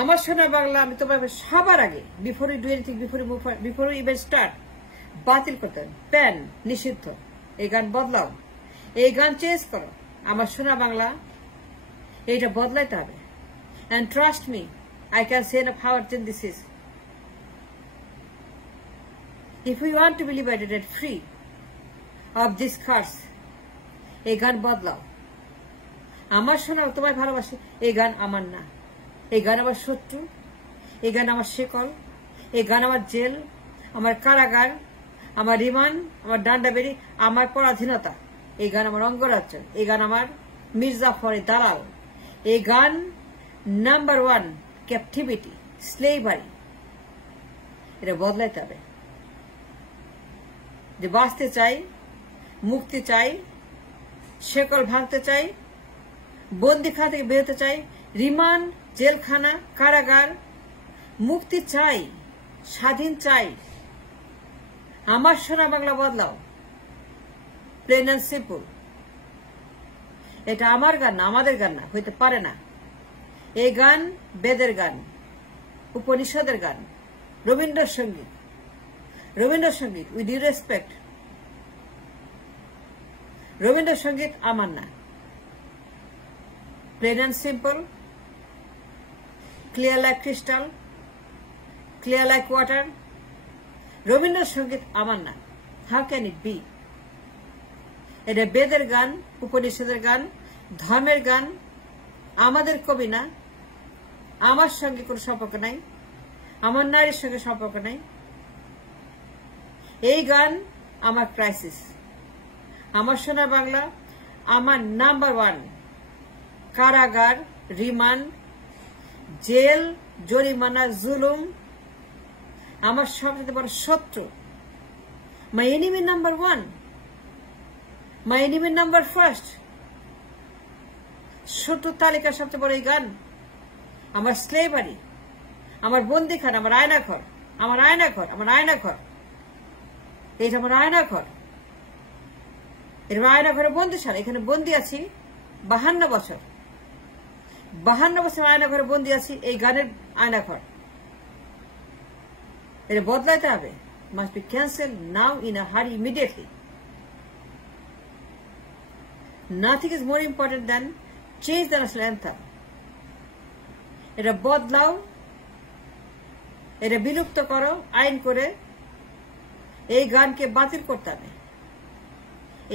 আমার সোনা বাংলা আমি তোমার সবার আগে before you do anything before you even start বাতিল করতে প্যান নিষিদ্ধ। এই গান বদলাও, এই গান চেঞ্জ করো। আমার সোনা বাংলা এইটা বদলাইতে হবে। And trust me, I can say enough how urgent this is. If we want to be liberated and free of this curse, এই গান বদলাও। আমার শোনা তোমায় ভালোবাসে এই গান আমার না, এই গান আমার শত্রু, এই গান আমার শেকল, এই গান আমার জেল, আমার কারাগার, আমার রিমান্ড, আমার ডান্ডাবেরি, আমার পরাধীনতা। এই গান আমার অঙ্গরাজ্য, এই গান আমার মির্জাফরের দালাল। এই গান নাম্বার 1 ক্যাপটিভিটি, স্লেভারি। এটা বদলাইতে হবে। যে বাঁচতে চাই, মুক্তি চাই, শেকল ভাঙতে চাই, বন্দিখানা থেকে বেরোতে চাই, রিমান্ড, জেলখানা, কারাগার, মুক্তি চাই, স্বাধীন চাই। আমার সোনা বাংলা বদলাও, প্লেন অ্যান্ড সিম্পল। এটা আমার গান না, আমাদের গান না, হইতে পারে না। এই গান বেদের গান, উপনিষদের গান, Rabindrasangeet. Rabindrasangeet with due respect, Rabindrasangeet আমার না। Plain and simple, clear like crystal, clear like water. Rabindrasangeet আমার না। How can it be? এটা বেদের গান, উপনিষদের গান, ধর্মের গান, আমাদের কবি না। আমার সঙ্গে কোনো সম্পর্ক নাই, আমার নারীর সঙ্গে সম্পর্ক নাই। এই গান আমার ক্রাইসিস। আমার সোনা বাংলা আমার নাম্বার 1 কারাগার, রিমান্ড, জেল, জরিমানা, জুলুম। আমার সবচেয়ে বড় শত্রু, my enemy number 1, my enemy number 1। শত্রু তালিকার সবচেয়ে বড় এই গান। আমার স্লেভারি, আমার বন্দিখানা, আমার আয়নাঘর, আমার আয়নাঘর, আমার আয়নাঘর। এইটা আমার আয়নাঘর। এটা আয়নাঘরে বন্দিশালা। এখানে বন্দি আছি 52 বছর। 52 বছর আয়নাঘরে বন্দি আছি। এই গানের আয়নাঘর। এটা বদলাইতে হবে। Must be cancel now in a hurry, immediately. Nothing is more important than change the national anthem. এটা বদলাও, এটা বিলুপ্ত করো আইন করে। এই গানকে বাতিল করতে হবে।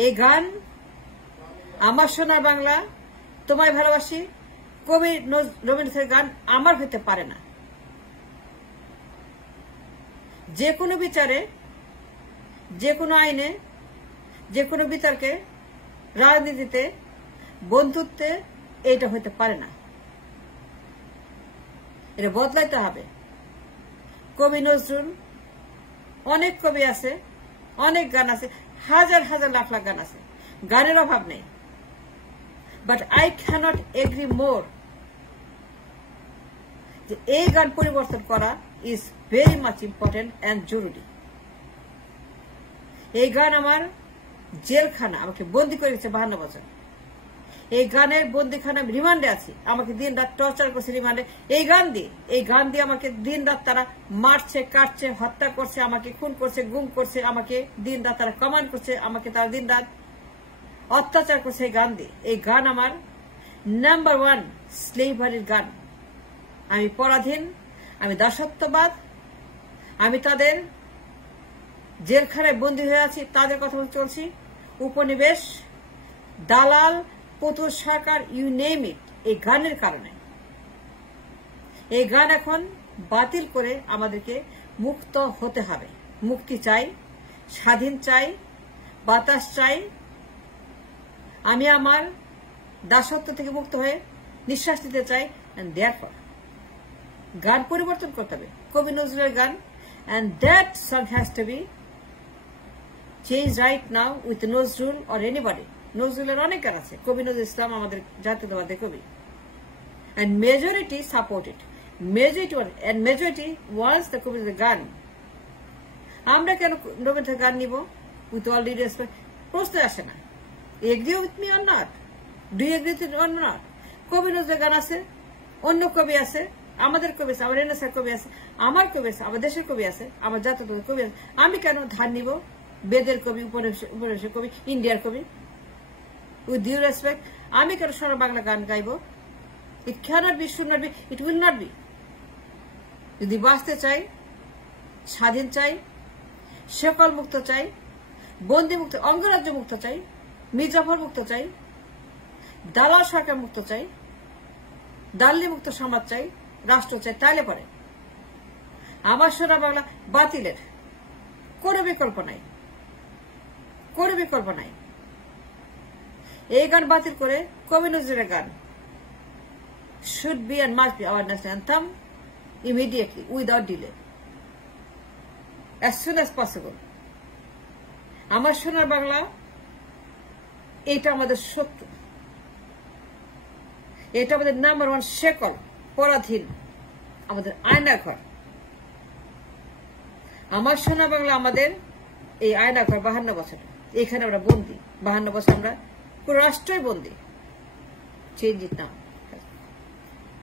এই গান আমার সোনার বাংলা, তোমায় ভালোবাসি, কবি রবীন্দ্রনাথের গান আমার হতে পারে না। যে কোনো বিচারে, যে কোনো আইনে, যে কোনো বিতর্কে, রাজনীতিতে, বন্ধুত্বে এইটা হতে পারে না। এটা বদলাইতে হবে। কবি নজরুল, অনেক কবি আছে, অনেক গান আছে, হাজার হাজার লাখ লাখ গান আছে, গানের অভাব নেই। But I cannot agree more যে এই গান পরিবর্তন করা is very much important and জরুরি। এই গান আমার জেলখানা, আমাকে বন্দি করে দিচ্ছে 52 বছর। এই গানের বন্দিখানা, রিমান্ডে আছি, আমাকে দিন রাত টর্চার করছে রিমান্ডে। এই গান দিয়ে আমাকে দিন রাত তারা মারছে, কাটছে, হত্যা করছে, আমাকে খুন করছে, গুম করছে, আমাকে দিন রাত তারা কমান্ড করছে, আমাকে তারা দিন রাত অত্যাচার করছে এই গান দিয়ে। এই গান আমার নাম্বার 1 স্লেভারির গান। আমি পরাধীন, আমি দাসত্ববাদ, আমি তাদের জেলখানায় বন্দী হয়ে আছি, তাদের কথা চলছি। উপনিবেশ, দালাল, পুতুল সরকার, ইউ নেম ইট, এই গানের কারণে। এই গান এখন বাতিল করে আমাদেরকে মুক্ত হতে হবে। মুক্তি চাই, স্বাধীন চাই, বাতাস চাই। আমি আমার দাসত্ব থেকে মুক্ত হয়ে নিঃশ্বাস নিতে চাই। এন্ড দেয়ারফর গান পরিবর্তন করতে হবে। কবি নজরুলের গান, and that song has to be changed right now with Nazrul or anybody. নজরুলের অনেক গান আছে, কবি নজরুল ইসলাম আমাদের জাতীয়তাবাদী কবি, and majority support it. Majority wants the কবিদের গান। আমরা কেন রবীন্দ্রনাথের গান নিব? with all due respect, প্রশ্ন আসে না। Agree with me or not? Do you agree with it or not? কবি নজরুলের গান আছে, অন্য কবি আছে, আমাদের কবি আছে, আমার রেনেসার কবি আছে, আমার কবি আছে, আমার দেশের কবি আছে, আমার জাতীয় কবি আছে। আমি কেন ধার নিব বেদের কবি, উপনিষদের কবি, ইন্ডিয়ার কবি? উইথ ডিউ রেসপেক্ট, আমি কেন সোনার বাংলা গান গাইব? It can't be, should not be, it will not be. যদি বাঁচতে চাই, স্বাধীন চাই, সকল মুক্ত চাই, বন্দী মুক্ত, অঙ্গরাজ্য মুক্ত চাই, মির্জাফর মুক্ত চাই, দালাল সরকার মুক্ত চাই, দাল্লি মুক্ত সমাজ চাই, রাষ্ট্র চাই, তাইলে পারে আমার সোনার বাংলা বাতিলের কোনো বিকল্প নাই, কোনো বিকল্প নাই। এই গান বাতিল করে কবি নজরুলের গান should be and must be our national anthem immediately, without delay, as soon as possible. আমার সোনার বাংলা এটা আমাদের শত্রু, এটা আমাদের নাম্বার ওয়ান শেকল, পরাধীন, আমাদের আয়নাঘর। আমার সোনার বাংলা আমাদের এই আয়নাঘর 52 বছর, এখানে আমরা বন্দী, 52 বছর আমরা পুরো রাষ্ট্রই বন্দী। Change it now.